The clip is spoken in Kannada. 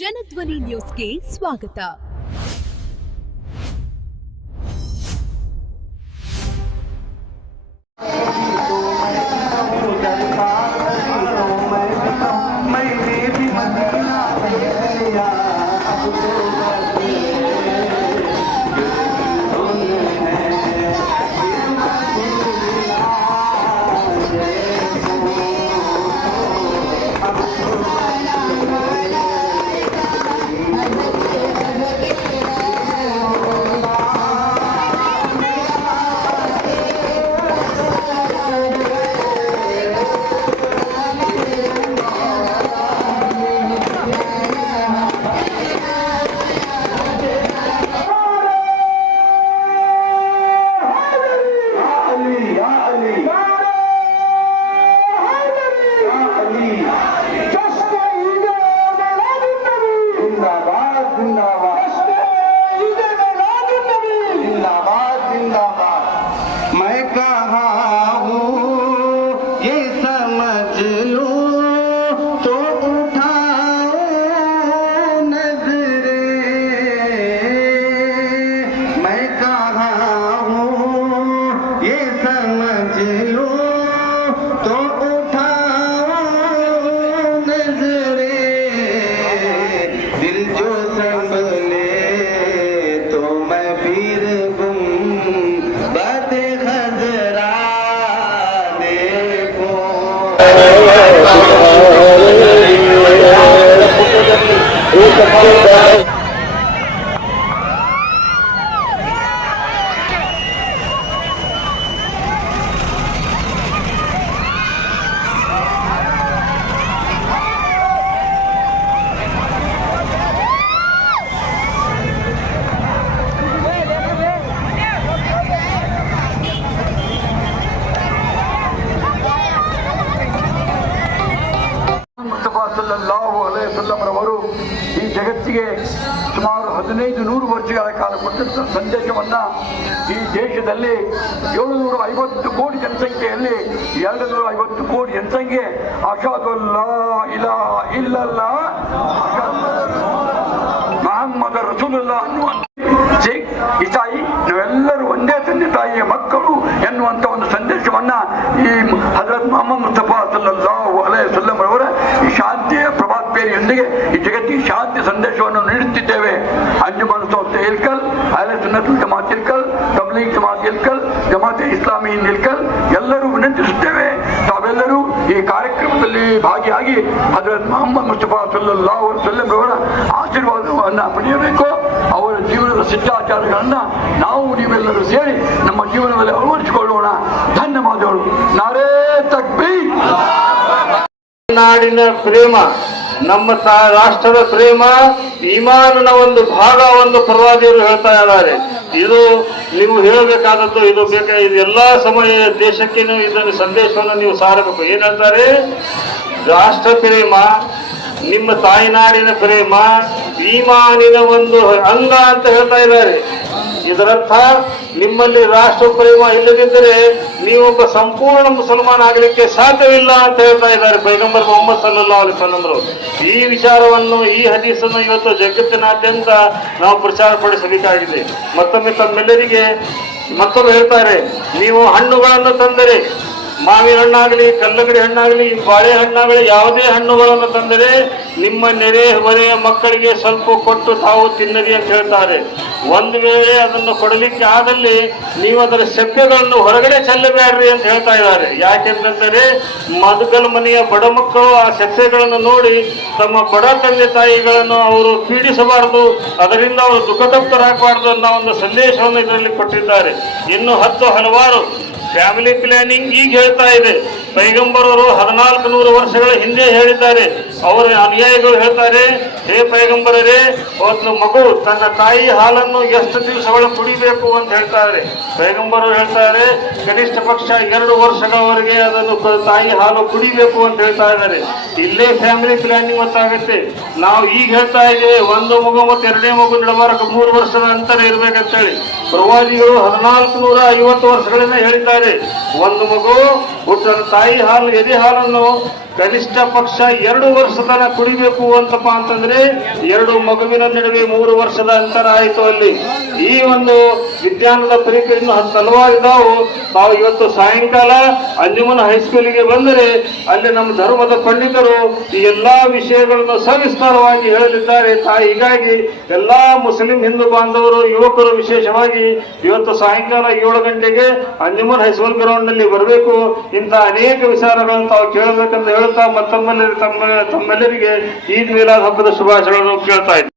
ಜನಧ್ವನಿ ನ್ಯೂಸ್ಗೆ ಸ್ವಾಗತ. मैं कहा हूँ ये समझ लो तो उठाओ नजरे, मैं कहा हूँ ये समझ लो तो उठाओ नजरे, दिल जो संभले तो मैं फिर गुम बाते खजरा देखो. ಮುಸ್ತಫಾ ಸಲ್ಲಲ್ಲಾಹು ಅಲೈಹಿ ವಸಲ್ಲಂ ರವರು ಈ ಜಗತ್ತಿಗೆ ಸುಮಾರು 1500 ವರ್ಷಗಳ ಕಾಲ ಕೊಟ್ಟಂತ ಸಂದೇಶವನ್ನ ಈ ದೇಶದಲ್ಲಿ 750 ಕೋಟಿ ಜನಸಂಖ್ಯೆಯಲ್ಲಿ 250 ಕೋಟಿ ಜನಸಂಖ್ಯೆ ಅಶಹದು ಅಲ್ಲಾ ಇಲಾಹ ಇಲ್ಲಲ್ಲಾಹ್ ಮುಹಮ್ಮದ್ ರಸೂಲುಲ್ಲಾಹ್ ಅನ್ನುವ ಈ ತಾಯಿ ನಾವೆಲ್ಲರೂ ಒಂದೇ ತಂದೆ ತಾಯಿಯ ಮಕ್ಕಳು ಎನ್ನುವಂತ ಒಂದು ಸಂದೇಶವನ್ನ ಈ ಹಜರತ್ ಮೊಹಮ್ಮದ್ ಮುಸ್ತಫಾ ಸಲ್ಲಲ್ಲಾಹು ಅಲೈಹಿ ವಸಲ್ಲಂ ರವರ ಈ ಶಾಂತಿಯ ಪ್ರಭಾತ್ ಪೇರಿಯೊಂದಿಗೆ ಈ ಜಗತ್ತಿಗೆ ಶಾಂತಿ ಸಂದೇಶವನ್ನು ನೀಡುತ್ತಿದ್ದೇವೆ. ಅಂಜುಮನ್ ಸಂಸ್ಥೆ ಇಲ್ಕಲ್, ಅಹ್ಲೆ ಸುನ್ನತುಲ್ ಜಮಾತ್ ಇಲ್ಕಲ್, ತಬ್ಲೀಗ್ ಜಮಾತ್ ಇಲ್ಕಲ್, ಜಮಾತ್ ಇಸ್ಲಾಮಿ ಇಲ್ಕಲ್ ಎಲ್ಲರೂ ವಿನಂತಿಸುತ್ತೇವೆ, ತಾವೆಲ್ಲರೂ ಈ ಕಾರ್ಯಕ್ರಮದಲ್ಲಿ ಭಾಗಿಯಾಗಿ ಹಜರತ್ ಮೊಹಮ್ಮದ್ ಮುಸ್ತಫಾ ಸಲ್ಲಲ್ಲಾಹು ಅಲೈಹಿ ವಸಲ್ಲಂ ರವರ ಆಶೀರ್ವಾದವನ್ನ ಪಡೆಯಬೇಕು. ಅವರ ಜೀವನದ ಶಿಷ್ಟಾಚಾರಗಳನ್ನ ನಾವು ನೀವೆಲ್ಲರೂ ಸೇರಿ ನಮ್ಮ ಜೀವನದಲ್ಲಿ ಅಳವಡಿಸಿಕೊಳ್ಳೋಣ. ಧನ್ಯವಾದಗಳು. ನಾರೇ ತಕ್ಬೀರ್. ನಾಡಿನ ಪ್ರೇಮ, ನಮ್ಮ ರಾಷ್ಟ್ರದ ಪ್ರೇಮ, ಈಮಾನಿನ ಒಂದು ಭಾಗ ಒಂದು ಪ್ರವಾದಿಯವರು ಹೇಳ್ತಾ ಇದ್ದಾರೆ. ಇದು ನೀವು ಹೇಳಬೇಕಾದದ್ದು, ಇದು ಇದು ಎಲ್ಲಾ ಸಮಯ ದೇಶಕ್ಕೆ ಇದನ್ನು ಸಂದೇಶವನ್ನು ನೀವು ಸಾರಬೇಕು. ಏನ್ ಹೇಳ್ತಾರೆ? ರಾಷ್ಟ್ರ ಪ್ರೇಮ, ನಿಮ್ಮ ತಾಯ್ನಾಡಿನ ಪ್ರೇಮ ಈಮಾನಿನ ಒಂದು ಅಂಗ ಅಂತ ಹೇಳ್ತಾ ಇದ್ದಾರೆ. ಇದರರ್ಥ ನಿಮ್ಮಲ್ಲಿ ರಾಷ್ಟ್ರ ಪ್ರೇಮ ಇಲ್ಲದಿದ್ದರೆ ನೀವೊಬ್ಬ ಸಂಪೂರ್ಣ ಮುಸಲ್ಮಾನ್ ಆಗಲಿಕ್ಕೆ ಸಾಧ್ಯವಿಲ್ಲ ಅಂತ ಹೇಳ್ತಾ ಇದ್ದಾರೆ ಪೈಗಂಬರ್ ಮೊಹಮ್ಮದ್ ಸಲ್ಲಲ್ಲಾಹು ಅಲೈಹಿ ವಸಲ್ಲಂ. ಈ ವಿಚಾರವನ್ನು, ಈ ಹದೀಸನ್ನು ಇವತ್ತು ಜಗತ್ತಿನಾದ್ಯಂತ ನಾವು ಪ್ರಚಾರ ಪಡಿಸಬೇಕಾಗಿದೆ. ಮತ್ತೊಮ್ಮೆ ತಮ್ಮೆಲ್ಲರಿಗೆ ಮತ್ತೊಮ್ಮೆ ಹೇಳ್ತಾರೆ, ನೀವು ಹಣ್ಣುಗಳನ್ನು ತಂದರೆ, ಮಾವಿನ ಹಣ್ಣಾಗಲಿ, ಕಲ್ಲಂಗಡಿ ಹಣ್ಣಾಗಲಿ, ಬಾಳೆಹಣ್ಣಾಗಲಿ, ಯಾವುದೇ ಹಣ್ಣುಗಳನ್ನು ತಂದರೆ ನಿಮ್ಮ ನೆರೆ ಹೊರೆಯ ಮಕ್ಕಳಿಗೆ ಸ್ವಲ್ಪ ಕೊಟ್ಟು ತಾವು ತಿನ್ನಲಿ ಅಂತ ಹೇಳ್ತಾರೆ. ಒಂದು ವೇಳೆ ಅದನ್ನು ಕೊಡಲಿಕ್ಕೆ ಆದಲ್ಲಿ ನೀವು ಅದರ ಸೆಪ್ಪೆಗಳನ್ನು ಹೊರಗಡೆ ಚೆಲ್ಲಬೇಡ್ರಿ ಅಂತ ಹೇಳ್ತಾ ಇದ್ದಾರೆ. ಯಾಕೆಂತಂದರೆ ಮದಗಲ್ ಮನೆಯ ಬಡ ಮಕ್ಕಳು ಆ ಸೆಪ್ಪೆಗಳನ್ನು ನೋಡಿ ತಮ್ಮ ಬಡ ತಂದೆ ತಾಯಿಗಳನ್ನು ಅವರು ಪೀಡಿಸಬಾರದು, ಅದರಿಂದ ಅವರು ದುಃಖತಪ್ತರಾಗಬಾರದು ಅನ್ನೋ ಒಂದು ಸಂದೇಶವನ್ನು ಇದರಲ್ಲಿ ಕೊಟ್ಟಿದ್ದಾರೆ. ಇನ್ನು ಹಲವಾರು ಫ್ಯಾಮಿಲಿ ಪ್ಲಾನಿಂಗ್ ಈಗ ಹೇಳ್ತಾ ಇದೆ. ಪೈಗಂಬರವರು 1400 ವರ್ಷಗಳ ಹಿಂದೆ ಹೇಳಿದ್ದಾರೆ. ಅವರ ಅನುಯಾಯಿಗಳು ಹೇಳ್ತಾರೆ, ಹೇ ಪೈಗಂಬರರೇ, ಒಂದು ಮಗು ತನ್ನ ತಾಯಿ ಹಾಲನ್ನು ಎಷ್ಟು ದಿವಸಗಳು ಕುಡಿಬೇಕು ಅಂತ ಹೇಳ್ತಾರೆ. ಪೈಗಂಬರರು ಹೇಳ್ತಾರೆ, ಕನಿಷ್ಠ ಪಕ್ಷ 2 ವರ್ಷಗಳವರೆಗೆ ಅದನ್ನು ತಾಯಿ ಹಾಲು ಕುಡಿಬೇಕು ಅಂತ ಹೇಳ್ತಾ ಇದ್ದಾರೆ. ಇಲ್ಲೇ ಫ್ಯಾಮಿಲಿ ಪ್ಲಾನಿಂಗ್ ಗೊತ್ತಾಗುತ್ತೆ. ನಾವು ಈಗ ಹೇಳ್ತಾ ಇದ್ದೇವೆ, 1 ಮಗು ಮತ್ತು 2ನೇ ಮಗು ನಡಬಾರಕ 3 ವರ್ಷದ ಅಂತರ ಇರ್ಬೇಕಂತೇಳಿ. ಪ್ರವಾದಿಗಳು 1450 ವರ್ಷಗಳಿಂದ ಹೇಳಿದ್ದಾರೆ, 1 ಮಗು ಹುಟ್ಟಿದ ತಾಯಿ ಹಾಲು ಎದೆ ಹಾಲನ್ನು ಕನಿಷ್ಠ ಪಕ್ಷ 2 ವರ್ಷ ತನಕ ಕುಡಿಬೇಕು ಅಂತಪ್ಪ ಅಂತಂದ್ರೆ 2 ಮಗುವಿನ ನಡುವೆ 3 ವರ್ಷದ ಅಂತರ ಆಯಿತು. ಅಲ್ಲಿ ಈ ಒಂದು ವಿಜ್ಞಾನದ ಪರೀಕ್ಷೆಯನ್ನು ಹಲವಾರಿದ್ದಾವು. ತಾವು ಇವತ್ತು ಸಾಯಂಕಾಲ ಅಂಜುಮನ್ ಹೈಸ್ಕೂಲಿಗೆ ಬಂದರೆ ಅಲ್ಲಿ ನಮ್ಮ ಧರ್ಮದ ಪಂಡಿತರು ಈ ಎಲ್ಲಾ ವಿಷಯಗಳನ್ನು ಸವಿಸ್ತಾರವಾಗಿ ಹೇಳಲಿದ್ದಾರೆ. ಹೀಗಾಗಿ ಎಲ್ಲಾ ಮುಸ್ಲಿಂ ಹಿಂದೂ ಬಾಂಧವರು ಯುವಕರು ವಿಶೇಷವಾಗಿ ಇವತ್ತು ಸಾಯಂಕಾಲ 7 ಗಂಟೆಗೆ ಅಂಜುಮನ್ ಹೈಸ್ಕೂಲ್ ಗ್ರೌಂಡ್ ನಲ್ಲಿ ಬರಬೇಕು. ಇಂಥ ಅನೇಕ ವಿಚಾರಗಳನ್ನು ತಾವು ಕೇಳಬೇಕಂತ ಹೇಳುತ್ತಾ ಮತ್ತೊಮ್ಮೆಲ್ಲರಿಗೆ ಈದ್ ಮಿಲಾದ್ ಹಬ್ಬದ ಶುಭಾಶಯಗಳನ್ನು ಕೇಳ್ತಾ ಇದ್ದೀನಿ.